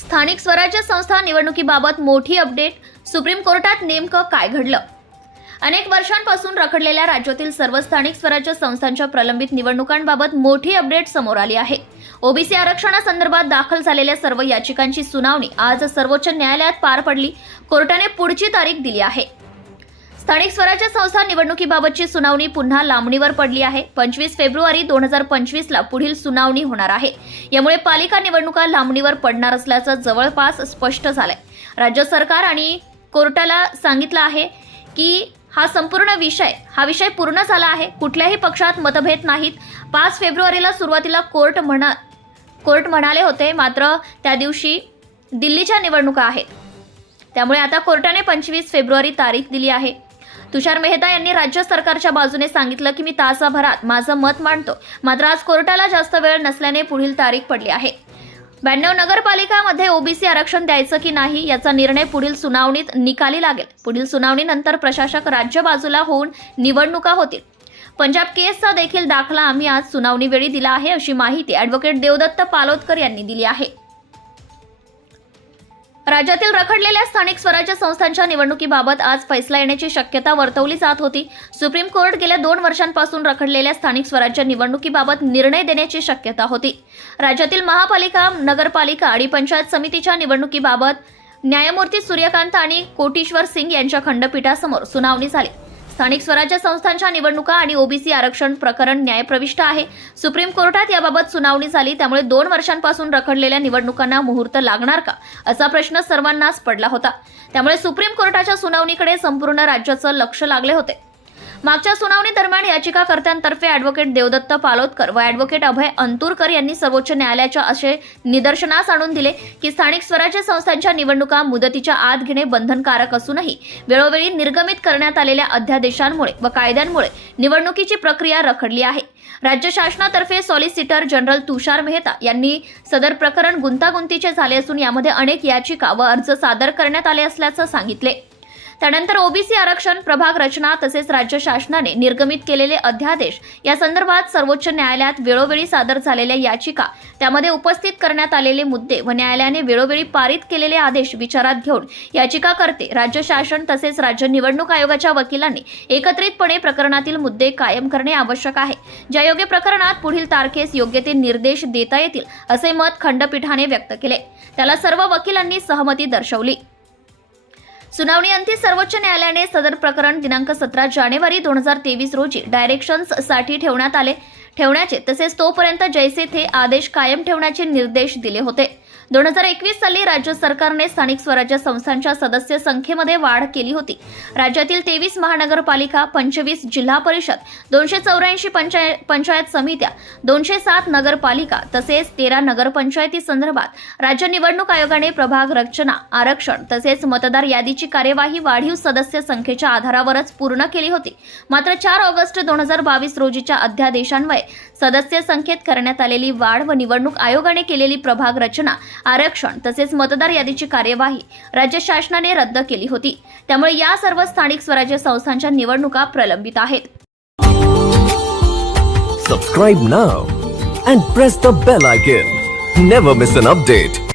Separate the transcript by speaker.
Speaker 1: स्थानिक स्वराज्य संस्था निवडणुकीबाबत मोठी अपडेट सुप्रीम कोर्टात नेमकं काय घडलं? अनेक वर्षांपासून रखडलेल्या राज्यातील सर्व स्थानिक स्वराज्य संस्थांच्या प्रलंबित निवडणुकांबाबत मोठी अपडेट समोर आली आहे. ओबीसी आरक्षणासंदर्भात दाखल झालेल्या सर्व याचिकांची सुनावणी आज सर्वोच्च न्यायालयात पार पडली. कोर्टाने पुढची तारीख दिली आहे. स्थानिक स्वराज्य संस्था निवडणुकीबाबतची सुनावणी पुन्हा लांबणीवर पडली आहे. पंचवीस फेब्रुवारी दोन हजार पंचवीसला पुढील सुनावणी होणार आहे. यामुळे पालिका निवडणुका लांबणीवर पडणार असल्याचं जवळपास स्पष्ट झालंय. राज्य सरकार आणि कोर्टाला सांगितलं आहे की हा संपूर्ण विषय हा विषय पूर्ण झाला आहे. कुठल्याही पक्षात मतभेद नाहीत. पाच फेब्रुवारीला सुरुवातीला कोर्ट म्हणा कोर्ट म्हणाले होते. मात्र त्या दिवशी दिल्लीच्या निवडणुका आहेत. त्यामुळे आता कोर्टाने पंचवीस फेब्रुवारी तारीख दिली आहे. तुषार मेहता यांनी राज्य सरकारच्या बाजूने सांगितलं की मी तासाभरात माझं मत मांडतो. मात्र आज कोर्टाला जास्त वेळ नसल्याने पुढील तारीख पडली आहे. ब्याण्णव नगरपालिकामध्ये ओबीसी आरक्षण द्यायचं की नाही याचा निर्णय पुढील सुनावणीत निकाली लागेल. पुढील सुनावणीनंतर प्रशासक राज्य बाजूला होऊन निवडणुका होतील. पंजाब केसचा देखील दाखला आम्ही आज सुनावणीवेळी दिला आहे अशी माहिती अॅडव्होकेट देवदत्त पालोदकर यांनी दिली आहे. राज्यातील रखडलेल्या स्थानिक स्वराज्य संस्थांच्या निवडणुकीबाबत आज फैसला येण्याची शक्यता वर्तवली जात होती. सुप्रीम कोर्ट गेल्या दोन वर्षांपासून रखडलेल्या स्थानिक स्वराज्य निवडणुकीबाबत निर्णय देण्याची शक्यता होती. राज्यातील महापालिका नगरपालिका आणि पंचायत समितीच्या निवडणुकीबाबत न्यायमूर्ती सूर्यकांत आणि कोटीश्वर सिंग यांच्या खंडपीठासमोर सुनावणी झाली. स्थानिक स्वराज्य संस्थांच्या निवडणुका आणि ओबीसी आरक्षण प्रकरण न्यायप्रविष्ट आहे. सुप्रीम कोर्टात याबाबत सुनावणी झाली त्यामुळे दोन वर्षांपासून रखडलेल्या निवडणुकांना मुहूर्त लागणार का? असा प्रश्न सर्वांनाच पडला होता. त्यामुळे सुप्रीम कोर्टाच्या सुनावणीकडे संपूर्ण राज्याचं लक्ष लागले होते. मागच्या सुनावणी दरम्यान याचिकाकर्त्यांतर्फे अॅडव्होकेट देवदत्त पालोदकर व अॅडव्होकेट अभय अंतुरकर यांनी सर्वोच्च न्यायालयाच्या असे निदर्शनास आणून दिले की स्थानिक स्वराज्य संस्थांच्या निवडणुका मुदतीच्या आत घेणे बंधनकारक असूनही वेळोवेळी निर्गमित करण्यात आलेल्या अध्यादेशांमुळे व कायद्यांमुळे निवडणुकीची प्रक्रिया रखडली आहे. राज्य शासनातर्फे सॉलिसिटर जनरल तुषार मेहता यांनी सदर प्रकरण गुंतागुंतीचे झाले असून यामध्ये अनेक याचिका व अर्ज सादर करण्यात आले असल्याचं सांगितले. त्यानंतर ओबीसी आरक्षण प्रभाग रचना तसेच राज्य शासनाने निर्गमित केलेले अध्यादेश या संदर्भात सर्वोच्च न्यायालयात वेळोवेळी सादर झालेल्या याचिका त्यामध्ये उपस्थित करण्यात आलेले मुद्दे व न्यायालयाने वेळोवेळी पारित केलेले आदेश विचारात घेऊन याचिकाकर्ते राज्य शासन तसेच राज्य निवडणूक आयोगाच्या वकिलांनी एकत्रितपणे प्रकरणातील मुद्दे कायम करणे आवश्यक आहे. ज्या योग्य प्रकरणात पुढील तारखेस योग्य ते निर्देश देता येतील असे मत खंडपीठाने व्यक्त केले. त्याला सर्व वकिलांनी सहमती दर्शवली. सुनावणी अंती सर्वोच्च न्यायालयाने सदर प्रकरण दिनांक सतरा जानेवारी दोन हजार तेवीस रोजी डायरेक्शन्ससाठी ठेवण्यात आले. ठेवण्याचे तसेच तोपर्यंत जैसे थे आदेश कायम ठेवण्याचे निर्देश दिले होते. दोन हजार एकवीस साली राज्य सरकारने स्थानिक स्वराज्य संस्थांच्या सदस्य संख्येमध्ये वाढ केली होती. राज्यातील तेवीस महानगरपालिका पंचवीस जिल्हा परिषद दोनशे चौऱ्याऐंशी पंचायत पंचायत समित्या दोनशे सात नगरपालिका तसेच तेरा नगरपंचायती संदर्भात राज्य निवडणूक आयोगाने प्रभाग रचना आरक्षण तसेच मतदार यादीची कार्यवाही वाढीव सदस्य संख्येच्या आधारावरच पूर्ण केली होती. मात्र चार ऑगस्ट दोन हजार बावीस रोजीच्या अध्यादेशान्वये सदस्य संख्येत करण्यात आलेली वाढ व निवडणूक आयोगाने केलेली प्रभाग रचना आरक्षण तसेच मतदार यादीची कार्यवाही राज्य शासनाने रद्द केली होती. त्यामुळे या सर्व स्थानिक स्वराज्य संस्थांच्या निवडणुका प्रलंबित आहेत.
Speaker 2: Subscribe now and press the bell icon never miss an update